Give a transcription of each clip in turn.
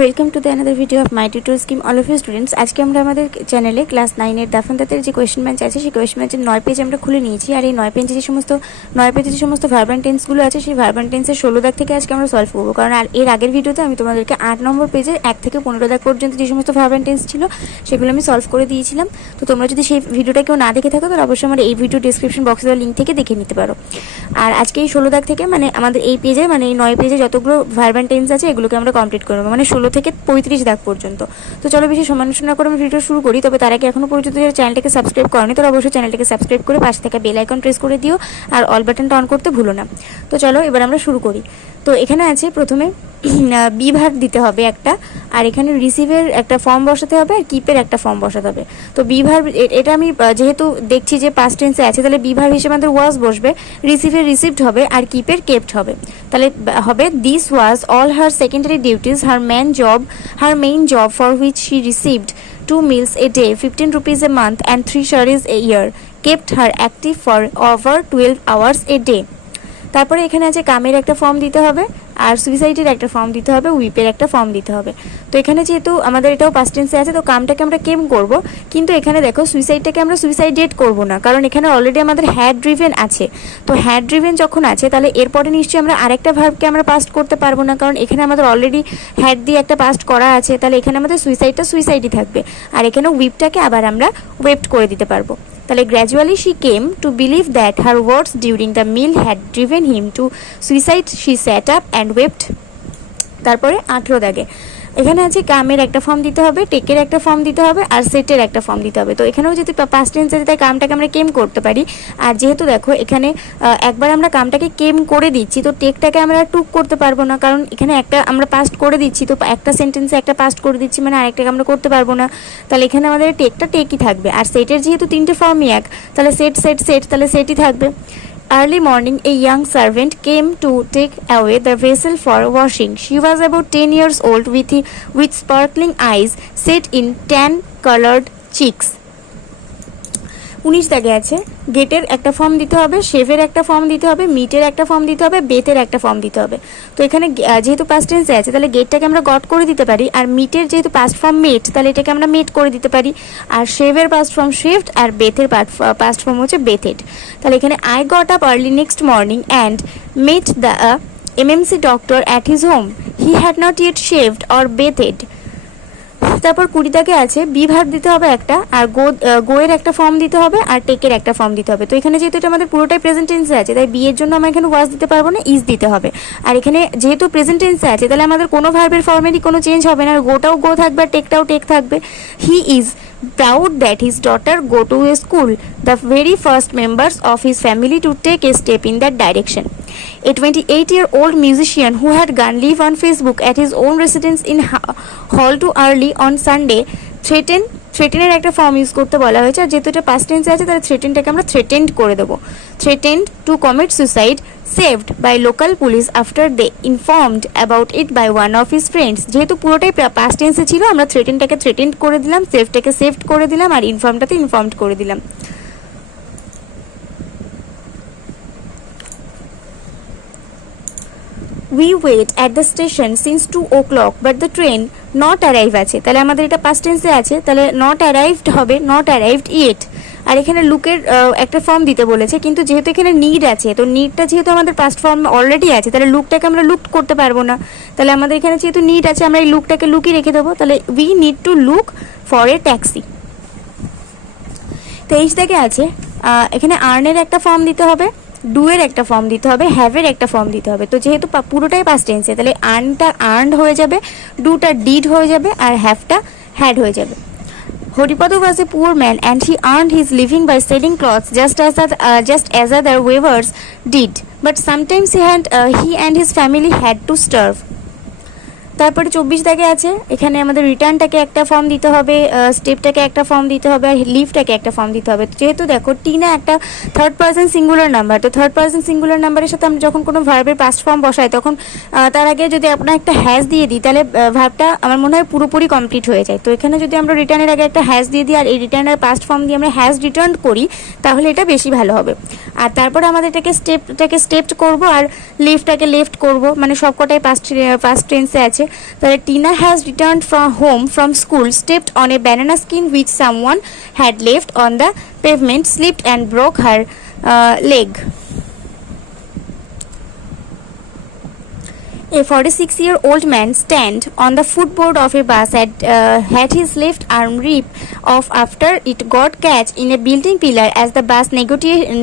Welcome to the another video of my tutor scheme all of you students. আজকে আমরা আমাদের চ্যানেলে class 9-এর ডাফ অ্যান্ড ডাটের যে কোয়েশ্চেন ব্যাংক আছে সেই কোয়েশ্চেন ব্যাংকের 9 পেজ আমরা খুলে নিয়েছি। আর এই 9 পেজে যে সমস্ত ভার্ব অ্যান্ড টেন্সগুলো আছে সেই ভার্ব অ্যান্ড টেন্সের 16 দাগ থেকে আজকে আমরা সলভ করবো। কারণ এর আগের ভিডিওতে আমি তোমাদেরকে 8 নম্বর পেজের 1 থেকে 15 দাগ পর্যন্ত যে সমস্ত ভার্ব অ্যান্ড টেন্স ছিল সেগুলো আমি সলভ করে দিয়েছিলাম। তো তোমরা যদি সেই ভিডিওটা কেউ না দেখে থাকো তাহলে অবশ্যই আমার এই ভিডিও ডিসক্রিপশন বক্সে দেওয়া লিঙ্ক থেকে দেখে নিতে পারো। আর আজকে এই 16 দাগ থেকে মানে আমাদের এই পেজে মানে এই 9 পেজে যতগুলো ভার্ব অ্যান্ড টেন্স আছে এগুলোকে আমরা কমপ্লিট করবো, মানে 16 থেকে 35 দাগ পর্যন্ত। তো চলো বেশি সমালোচনা করে আমি ভিডিও শুরু করি। তবে তার আগে এখনো পর্যন্ত যারা চ্যানেলটাকে সাবস্ক্রাইব করেনি তারা অবশ্যই চ্যানেলটাকে সাবস্ক্রাইব করে পাশে থাকা বেল আইকন প্রেস করে দিও আর অল বাটনটা অন করতে ভুলো না। তো চলো এবার আমরা শুরু করি। তো এখানে আছে প্রথমে বি ভার্ব দিতে হবে একটা, আর এখানে রিসিভের একটা ফর্ম বসাতে হবে আর কিপের একটা ফর্ম বসাতে হবে। তো বি ভার্ব এটা আমি যেহেতু দেখছি যে পাস্ট টেন্সে আছে তাহলে বি ভার্ব হিসেবে আমাদের ওয়াজ বসবে, রিসিভের রিসিভড হবে আর কিপের কেপ্ট হবে। তাহলে হবে this was all her secondary duties her main job for which she received 2 meals a day, 15 rupees a month and 3 sarees a year, kept her active for over 12 hours a day. তারপরে এখানে আছে কামের একটা form দিতে হবে আর সুইসাইডের একটা form দিতে হবে, উইপের একটা ফর্ম দিতে হবে। তো এখানে যেহেতু আমাদের এটাও পাস্ট টেন্সে আছে তো কামটাকে আমরা কেম করব, কিন্তু এখানে দেখো সুইসাইডটাকে আমরা সুইসাইডেড করব না, কারণ এখানে অলরেডি আমাদের হ্যাড ড্রিভেন আছে। তো হ্যাড ড্রিভেন যখন আছে তাহলে এরপরে নিশ্চয়ই আমরা আরেকটা ভার্বকে আমরা পাস্ট করতে পারবো না, কারণ এখানে আমাদের অলরেডি হ্যাড দিয়ে একটা পাস্ট করা আছে। তাহলে এখানে আমাদের সুইসাইডটা সুইসাইডই থাকবে আর এখানে উইপটাকে আবার আমরা ওয়েপ্ট করে দিতে পারবো। তাহলে gradually she came to believe that her words during the meal had driven him to suicide, she sat up and wept. তারপরে 18 দাগে এখানে আছে কামের একটা ফর্ম দিতে হবে, টেকের একটা ফর্ম দিতে হবে আর সেটের একটা ফর্ম দিতে হবে। তো এখানেও যদি পাস্ট টেন্স আছে তাই কামটাকে আমরা কেম করতে পারি। আর যেহেতু দেখো এখানে একবার আমরা কামটাকে কেম করে দিচ্ছি তো টেকটাকে আমরা টুক করতে পারবো না, কারণ এখানে একটা আমরা পাস্ট করে দিচ্ছি তো একটা সেন্টেন্সে একটা পাস্ট করে দিচ্ছি মানে আরেকটাকে আমরা করতে পারবো না। তাহলে এখানে আমাদের টেকটা টেকই থাকবে আর সেটের যেহেতু 3টে ফর্মই এক তাহলে সেট তাহলে সেটই থাকবে। Early morning, a young servant came to take away the vessel for washing. She was about 10 years old with sparkling eyes set in tan-colored cheeks. 19 দাগে আছে গেটের একটা ফর্ম দিতে হবে, শেভের একটা ফর্ম দিতে হবে, মিটের একটা ফর্ম দিতে হবে, বেতের একটা ফর্ম দিতে হবে। তো এখানে যেহেতু পাস্ট টেন্সে আছে তাহলে গেটটাকে আমরা গট করে দিতে পারি, আর মিটের যেহেতু পাস্ট ফর্ম মেট তাহলে এটাকে আমরা মেট করে দিতে পারি, আর শেভের পাস্ট ফর্ম শেভড আর বেথের পাস্ট ফর্ম হচ্ছে বেথেড। তাহলে এখানে I got up early next morning and met the MMC doctor at his home, he had not yet shaved or bathed. তারপর 20 দাগে আছে বি ভার্ব দিতে হবে একটা, আর গোয়ের একটা ফর্ম দিতে হবে আর টেকের একটা ফর্ম দিতে হবে। তো এখানে যেহেতু এটা আমাদের পুরোটাই প্রেজেন্ট টেন্সে আছে তাই বি এর জন্য আমরা এখানে ওয়াজ দিতে পারবো না, ইজ দিতে হবে। আর এখানে যেহেতু প্রেজেন্ট টেন্সে আছে তাহলে আমাদের কোনো ভার্বের ফর্মেরই কোনো চেঞ্জ হবে না, আর গোটাও গো থাকবে আর টেকটাও টেক থাকবে। He is proud that his daughter go to a school, the very first members of his family to take a step in that direction. A 28-year-old musician who had gone live on Facebook at his own residence in Hall too early on Sunday থ্রেটেনের একটা form use করতে বলা হয়েছে, আর যেহেতু এটা past টেন্সে আছে তাহলে থ্রেটেনটাকে আমরা থ্রেটেন্ড করে দেবো। Threatened two commit suicide, saved by local police after they informed about it by one of his friends. যেহেতু পুরোটাই পাস্ট টেন্সে ছিল আমরা থ্রেটেনটাকে থ্রেটেন্ড করে দিলাম, সেভটাকে সেভড করে দিলাম আর ইনফর্মটাতে ইনফর্মড করে দিলাম। We wait at the station since 2 o'clock but the train not arrive আছে, তাহলে আমাদের এটা পাস্ট টেন্সে আছে তাহলে নট অ্যারাইভড হবে নট অ্যারাইভড ইয়েট। আর এখানে লুকের একটা ফর্ম দিতে বলেছে, কিন্তু যেহেতু এখানে নিড আছে তো নিডটা যেহেতু আমাদের পাস্ট ফর্ম অলরেডি আছে তাহলে লুকটাকে আমরা লুক করতে পারবো না। তাহলে আমাদের এখানে যেহেতু নিড আছে আমরা এই লুকটাকে লুকই রেখে দেবো, তাহলে we need to look for a taxi. 23 থেকে আছে এখানে আর্নের একটা ফর্ম দিতে হবে, ডুয়ের একটা ফর্ম দিতে হবে, হ্যাভের একটা ফর্ম দিতে হবে। তো যেহেতু পুরোটাই পাস্ট টেন্সে তাহলে আর্নটা আর্নড হয়ে যাবে, ডুটা ডিড হয়ে যাবে আর হ্যাভটা হ্যাড হয়ে যাবে। Horipada was a poor man and he earned his living by selling clothes just as other weavers did, but sometimes he and his family had to starve. তারপরে 24 দাগে আছে এখানে আমাদের রিটার্নটাকে একটা ফর্ম দিতে হবে, স্টেপটাকে একটা ফর্ম দিতে হবে আর লিভটাকে একটা ফর্ম দিতে হবে। যেহেতু দেখো টিনা একটা থার্ড পারসন সিঙ্গুলার নাম্বার, তো থার্ড পারসন সিঙ্গুলার নাম্বারের সাথে আমরা যখন কোনো ভার্বের পাস্ট ফর্ম বসাই তখন তার আগে যদি আপনার একটা হ্যাজ দিয়ে দিই তাহলে ভার্বটা আমার মনে হয় পুরোপুরি কমপ্লিট হয়ে যায়। তো এখানে যদি আমরা রিটার্নের আগে একটা হ্যাজ দিয়ে দিই আর এই রিটার্নের পাস্ট ফর্ম দিয়ে আমরা হ্যাজ রিটার্ন করি তাহলে এটা বেশি ভালো হবে। আর তারপর আমাদের স্টেপড করবো আর লিভটাকে লেফট করবো, মানে সবকটাই পাস্ট টেন্সে আছে। আছে। তাহলে Tina has return from home from school, stepped on a banana skin which someone had left on the pavement, slipped and broke her leg. A 46-year-old man stand on the footboard of a bus had his left arm ripped off after it got catch in a building pillar as the bus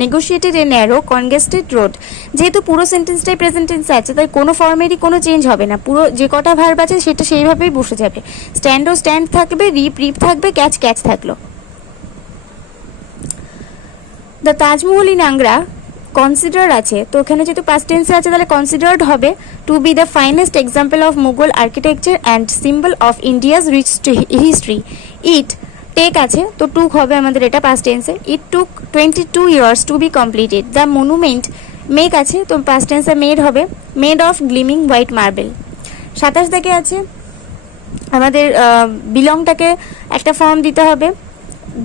negotiated a narrow congested road. যেহেতু পুরো সেন্টেন্সটাই present টেন্সে আছে তাই কোনো ফর্মেরই কোনো change হবে না, পুরো যে কটা ভার্ব আছে সেটা সেইভাবেই বসে যাবে। স্ট্যান্ডও স্ট্যান্ড থাকবে, রিপ থাকবে, ক্যাচ থাকলো। The Taj Mahal in Agra consider আছে, তো ওখানে যেহেতু পাস্ট টেন্সে আছে তাহলে কনসিডার্ড হবে to be the finest example of Mughal architecture and symbol of India's rich history. It take আছে, তো টুক হবে আমাদের এটা পাস্ট টেন্সে। It took 22 years to be completed. The monument make আছে, তো পাস্ট টেন্সে মেড হবে, made of gleaming white marble. 27 থেকে আছে আমাদের বিলংটাকে একটা ফর্ম দিতে হবে,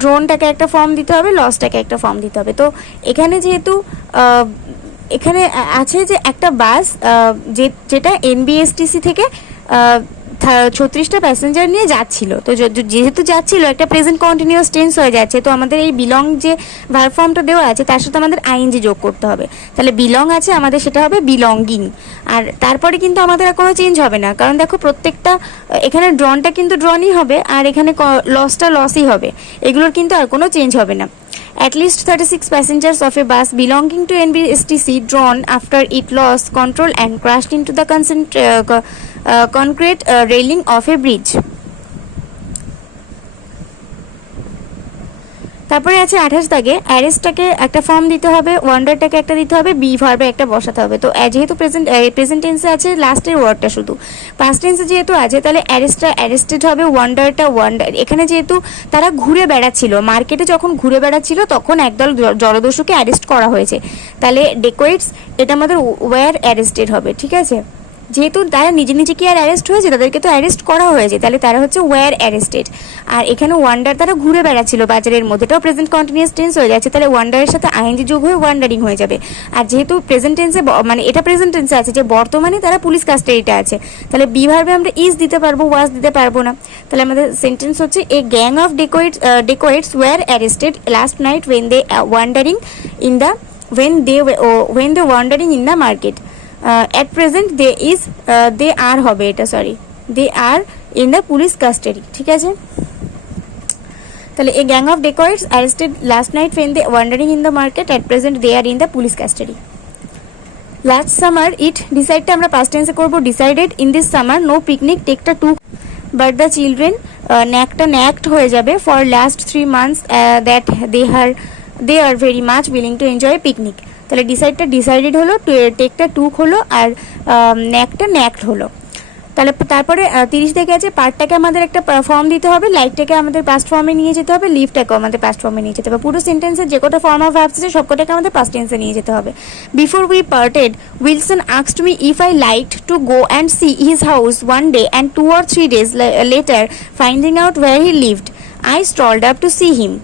ড্রোনটাকে একটা ফর্ম দিতে হবে, লসটাকে একটা ফর্ম দিতে হবে। তো এখানে যেহেতু এখানে আছে যে একটা বাস যেটা এনবিএসটিসি থেকে 36টা প্যাসেঞ্জার নিয়ে যাচ্ছিল, তো যেহেতু যাচ্ছিল একটা প্রেজেন্ট কন্টিনিউয়াস টেন্স হয়ে যাচ্ছে, তো আমাদের এই বিলং যে ভার্ব ফর্মটা দেওয়া আছে তার সাথে আমাদের আইএনজি যোগ করতে হবে। তাহলে বিলং আছে আমাদের, সেটা হবে বিলঙ্গিং। আর তারপরে কিন্তু আমাদের আর কোনো চেঞ্জ হবে না, কারণ দেখো প্রত্যেকটা এখানে ড্রনটা কিন্তু ড্রনই হবে আর এখানে লসটা লসই হবে, এগুলোর কিন্তু আর কোনো চেঞ্জ হবে না। At least 36 passengers of a bus belonging to NBSTC drawn after it lost control and crashed into the concrete railing of a bridge. তারপরে আছে 28 দাগে অ্যারেস্টটাকে একটা ফর্ম দিতে হবে, ওয়ান্ডারটাকে একটা দিতে হবে, বি ভার্বে একটা বসাতে হবে। তো যেহেতু প্রেজেন্ট টেন্সে আছে লাস্টের ওয়ার্ডটা শুধু, পাস্ট টেন্সে যেহেতু আছে তাহলে অ্যারেস্টটা অ্যারেস্টেড হবে, ওয়ান্ডারটা ওয়ান্ডার। এখানে যেহেতু তারা ঘুরে বেড়াচ্ছিল, মার্কেটে যখন ঘুরে বেড়াচ্ছিল তখন একদল জলদস্যুকে অ্যারেস্ট করা হয়েছে, তাহলে ডেকোয়েটস এটা আমাদের ওয়্যার অ্যারেস্টেড হবে, ঠিক আছে। যেহেতু তারা নিজে কি আর অ্যারেস্ট হয়েছে, তাদেরকে তো অ্যারেস্ট করা হয়েছে, তাহলে তারা হচ্ছে ওয়্যার অ্যারেস্টেড। আর এখানে ওয়ান্ডার তারা ঘুরে বেড়াচ্ছিল বাজারের মধ্যে, এটাও প্রেজেন্ট কন্টিনিউয়াস টেন্স হয়ে যাচ্ছে, তাহলে ওয়ান্ডারের সাথে আইএনজি যোগ হয়ে ওয়ান্ডারিং হয়ে যাবে। আর যেহেতু প্রেজেন্ট টেন্সে মানে এটা প্রেজেন্ট টেন্সে আছে যে বর্তমানে তারা পুলিশ কাস্টাডিতে আছে, তাহলে বি ভার্বে আমরা ইজ দিতে পারবো, ওয়াজ দিতে পারবো না। তাহলে আমাদের সেন্টেন্স হচ্ছে a gang of dacoits were arrested last night when they wandering in the market. At present they are হবে এটা, sorry, they are in the police custody, ঠিক আছে। তাহলে a gang of dacoits arrested last night when they wandering in the market, at present they are in the police custody. Last summer it decided আমরা past tense করব, decided in this summer no picnic take took but the children nacked হয়ে যাবে for last 3 months that they are very much willing to enjoy a picnic. তাহলে decided হলো, টেকটা টুক হলো, আর ন্যাক্ট হলো। তাহলে তারপরে 30 থেকে আছে পার্টটাকে আমাদের একটা ফর্ম দিতে হবে, লাইকটাকে আমাদের পাস্ট ফর্মে নিয়ে যেতে হবে, লিভটাকেও আমাদের পাস্ট ফর্মে নিয়ে যেতে হবে। পুরো সেন্টেন্সের যে কটা ফর্ম অফ ভার্বস আছে সবকটাকে আমাদের পাস্ট টেন্সে নিয়ে যেতে হবে। Before we parted Wilson asked me if I liked to go and see his house one day and 2 or 3 days later finding out where he lived I strolled up to see him.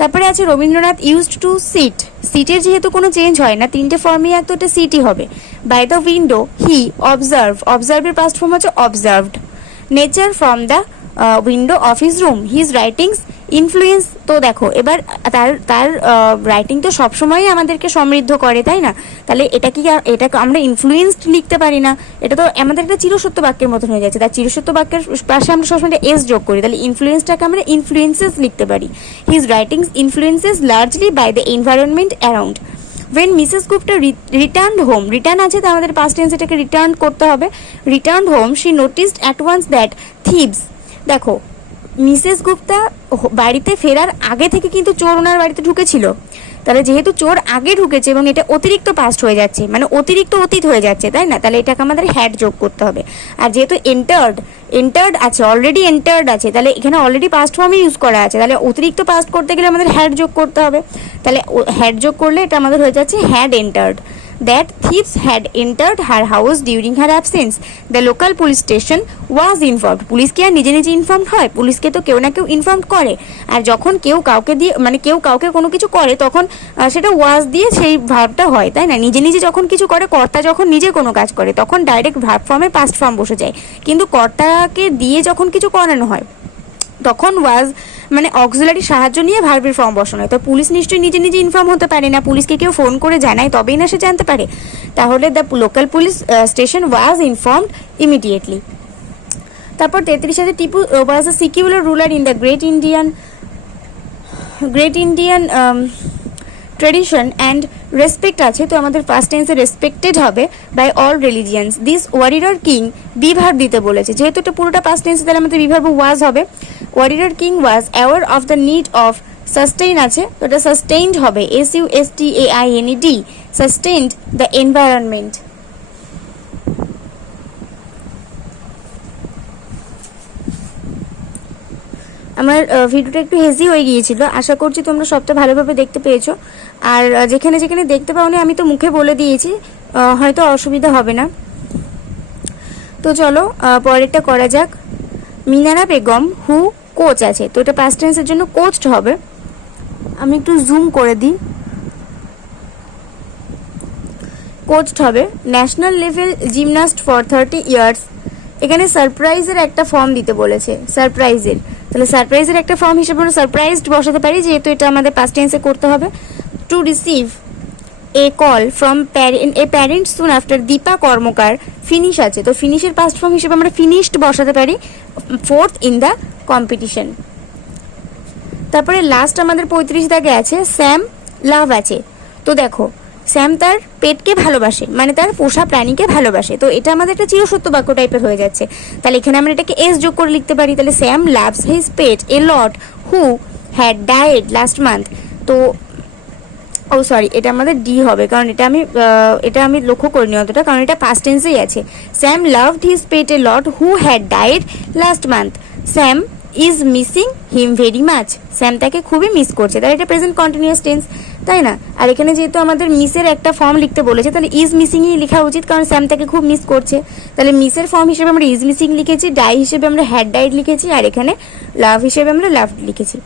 তারপরে আছে Rabindranath used to seat, সিটের যেহেতু কোনো change হয় না, 3টে ফর্মই এক, তো এটা সিটই হবে। বাই দ্য উইন্ডো হি অবজার্ভের পাস্ট ফর্ম হচ্ছে observed. Nature from the window of his room, his writings influence. তো দেখো এবার তার রাইটিং তো সবসময়ই আমাদেরকে সমৃদ্ধ করে, তাই না? তাহলে এটাকে আমরা ইনফ্লুয়েন্সড লিখতে পারি না, এটা তো আমাদের একটা চিরসত্য বাক্যের মতন হয়ে যাচ্ছে। তার চিরসত্য বাক্যের পাশে আমরা সবসময় এস যোগ করি, তাহলে ইনফ্লুয়েন্সটাকে আমরা ইনফ্লুয়েন্সেস লিখতে পারি। His writings influences largely by the environment around. when Mrs. Gupta returned home, return আছে তো আমাদের পাস্ট টেন্স এটাকে রিটার্ন করতে হবে। returned home she noticed at once that thieves, দেখো মিসেস গুপ্তা বাড়িতে ফেরার আগে থেকে কিন্তু চোর ওনার বাড়িতে ঢুকেছিল, তাহলে যেহেতু চোর আগে ঢুকেছে এবং এটা অতিরিক্ত পাস্ট হয়ে যাচ্ছে, মানে অতিরিক্ত অতীত হয়ে যাচ্ছে, তাই না? তাহলে এটাকে আমাদের হ্যাড যোগ করতে হবে। আর যেহেতু এন্টার্ড আছে, অলরেডি এন্টার্ড আছে, তাহলে এখানে অলরেডি পাস্ট ফর্মে ইউজ করা আছে, তাহলে অতিরিক্ত পাস্ট করতে গেলে আমাদের হ্যাড যোগ করতে হবে। তাহলে হ্যাড যোগ করলে এটা আমাদের হয়ে যাচ্ছে had entered. that thieves had entered her house during her absence. The local police station was informed. Police কি আর নিজে নিজে ইনফর্মড হয়? পুলিশকে তো কেউ না কেউ ইনফর্ম করে। আর যখন কেউ কাউকে দিয়ে মানে কেউ কাউকে কোনো কিছু করে তখন সেটা ওয়াজ দিয়ে সেই ভার্বটা হয়, তাই না? নিজে নিজে যখন কিছু করে, কর্তা যখন নিজে কোনো কাজ করে তখন ডাইরেক্ট ভার্ব ফর্মে পাস্ট ফর্ম বসে যায়, কিন্তু কর্তাকে দিয়ে যখন কিছু করানো হয় তখন ওয়াজ মানে অক্সিলারি সাহায্য নিয়ে ভার্বের ফর্ম বসানো হয়। তো পুলিশ নিশ্চয়ই নিজে নিজে ইনফর্ম হতে পারে না, পুলিশকে কেউ ফোন করে জানায় তবেই না সে জানতে পারে। তাহলে the local police station was informed immediately. তারপর 33 সাথে Tipu was a secular ruler in the great Indian tradition and respect আছে, তো আমাদের ফার্স্ট টেন্সে রেসপেক্টেড হবে by all religions. This warrior king be verb দিতে বলেছে, যেহেতু এটা পুরোটা পাস্ট টেন্সে তাহলে আমাদের বি ভার্ব ওয়াজ হবে। Warrior king was aware of the need of sustain আছে, তো এটা সাস্টেইনড হবে SUSTAINED, সাস্টেইনড দ্য এনভায়রনমেন্ট। আমার ভিডিওটা একটু হেজি হয়ে গিয়েছিল, আশা করছি তোমরা সবটা ভালোভাবে দেখতে পেয়েছো। আর যেখানে যেখানে দেখতে পাওনি আমি তো মুখে বলে দিয়েছি, হয়তো অসুবিধা হবে না। তো চলো পরেরটা করা যাক। মিনারা বেগম হু কোচ আছে, তো এটা পাস্ট টেন্সের জন্য কোচড হবে। আমি একটু জুম করে দিই, কোচড হবে। National level gymnast for 30 years, এখানে সারপ্রাইজের একটা ফর্ম দিতে বলেছে, সারপ্রাইজের, তাহলে সারপ্রাইজের একটা ফর্ম হিসেবে আমরা সারপ্রাইজড বসাতে পারি, যেহেতু এটা আমাদের পাস্ট টেন্সে করতে হবে। To receive a call from a parent soon after, Dipa Karmakar finish আছে, তো ফিনিশের পাস্ট ফর্ম হিসেবে আমরা ফিনিশড বসাতে পারি, ফোর্থ ইন দ্য কম্পিটিশন। তারপরে লাস্ট আমাদের 35 দাগে আছে স্যাম লাভ আছে, তো দেখো স্যাম তার পেটকে ভালোবাসে, মানে তার পোষা প্রাণীকে ভালোবাসে, তো এটা আমাদের একটা চিরসত্য বাক্য টাইপের হয়ে যাচ্ছে। তাহলে এখানে আমরা এটাকে এস যোগ করে লিখতে পারি, তাহলে Sam loves his pet a lot who had died last month. তো ও সরি, এটা আমাদের ডি হবে, কারণ এটা আমি লক্ষ্য করিনি অতটা, কারণ এটা পাস্ট টেন্সেই আছে। Sam loved his pet a lot who had died last month. Sam is missing him very much, Sam তাকে খুবই মিস করছে, তাহলে এটা প্রেজেন্ট কন্টিনিউয়াস টেন্স, তাই না? আর এখানে যেহেতু আমাদের মিসের একটা ফর্ম লিখতে বলেছে, তাহলে ইজ মিসিংই লেখা উচিত, কারণ স্যাম তাকে খুব মিস করছে। তাহলে মিসের ফর্ম হিসেবে আমরা ইজ মিসিং লিখেছি, ডাই হিসেবে আমরা হ্যাড ডাইড লিখেছি, আর এখানে লাভ হিসেবে আমরা লাভড লিখেছি।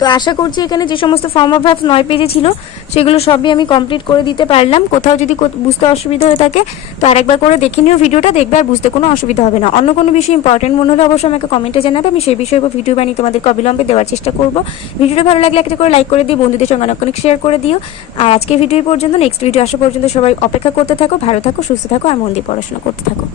তো আশা করছি এখানে যে সমস্ত ফর্ম অফ ভার্বস 9 পেজে ছিল সেগুলো সবই আমি কমপ্লিট করে দিতে পারলাম। কোথাও যদি বুঝতে অসুবিধা হয়ে থাকে তো আরেকবার করে দেখে নিও ভিডিওটা, দেখবে আর বুঝতে কোনো অসুবিধা হবে না। অন্য কোনো বিষয় ইম্পর্টেন্ট মনে হলে অবশ্যই আমাকে কমেন্টে জানাবে, আমি সেই বিষয়ে ভিডিও বানিয়ে তোমাদেরকে অবিলম্বে দেওয়ার চেষ্টা করব। ভিডিওটা ভালো লাগলে একটা করে লাইক করে দিও, বন্ধুদের সঙ্গে অনেক শেয়ার করে দিও। আর আজকে ভিডিও পর্যন্ত, নেক্সট ভিডিও আসা পর্যন্ত সবাই অপেক্ষা করতে থাকো, ভালো থাকো, সুস্থ থাকো আর মন দিয়ে পড়াশোনা করতে থাকো।